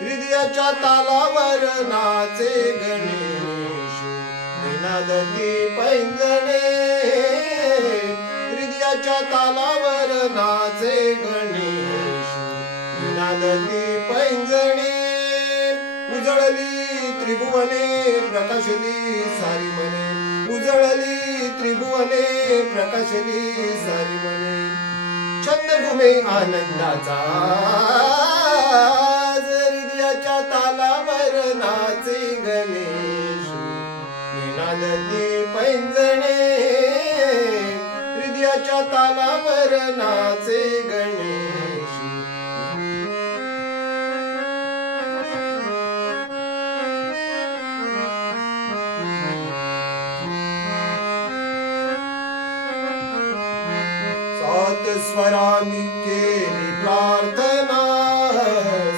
हृदयाच्या तालावर नाचे गणेश, निनादती पैंजणे. हृदयाच्या तालावर नाचे गणेश, निनादती पैंजणे. उजळली त्रिभुवने प्रकाशली सारी मने, उजळली त्रिभुवने प्रकाशली सारी मने. छंद घुमे आनंदाचा, हृदयाच्या तालावर नाचे गणेश, निनादती पैंजणे. हृदयाच्या तालावर नाचे गणेश. सात स्वरांनी केली प्रार्थना,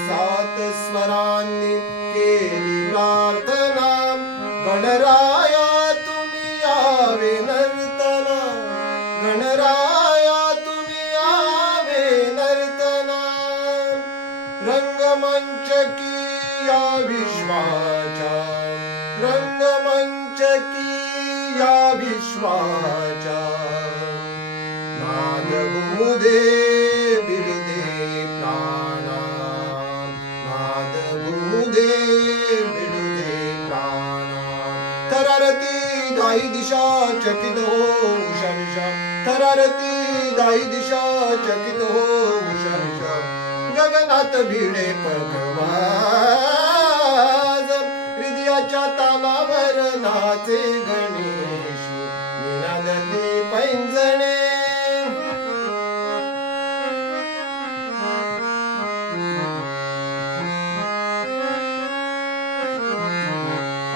सात स्वरांनी केली प्रार्थना. गणराया तुम्ही यावे नर्तना, गणराया तुम्ही यावे नर्तना. रंगमंच की या विश्वाच्या, रंगमंच की या विश्वाच्या. नाद घुमुदे बिरुदे प्राणा, नाद घुमुदे बिरुदे प्राणा. थरारती दाही दिशा चकित हो उषा निशा, थरारती दाही दिशा चकित हो उषा निशा. गगनात भिडे पखवाज, हृदयाच्या तालावर नाचे गणेश, निनादती पैंजणे.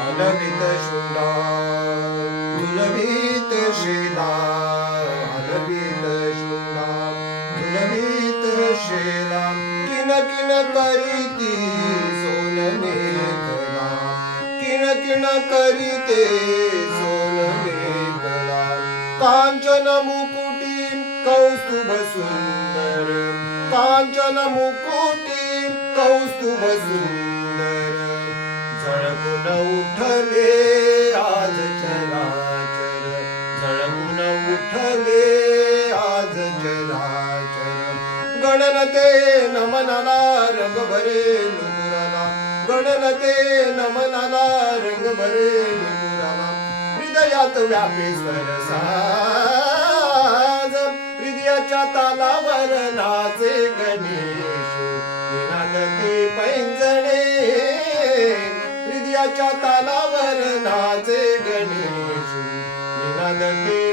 अलवित शुंडा दुलभीत शेला, अलवित शुंडा दुलभीत शेला. किन किन करीती सोन मेघला, किन किन करीते सोन मेघला. कांचन मुकुटी कौस्तुभ सुंदर, कांचन मुकुटी कौस्तुभ सुंदर. झळकून उठले आज चराचर, झळकून उठले आज चराचर. गणनते नमनाला रंग भरे नुपुराला, गणनते नमनाला रंग भरे नुपुराला. हृदयात व्यापे स्वरसाज, हृदयाच्या तालावर नाचे गणेश, निनादती पैंजणे. हृदयाच्या तालावर नाचे गणेश, निनादती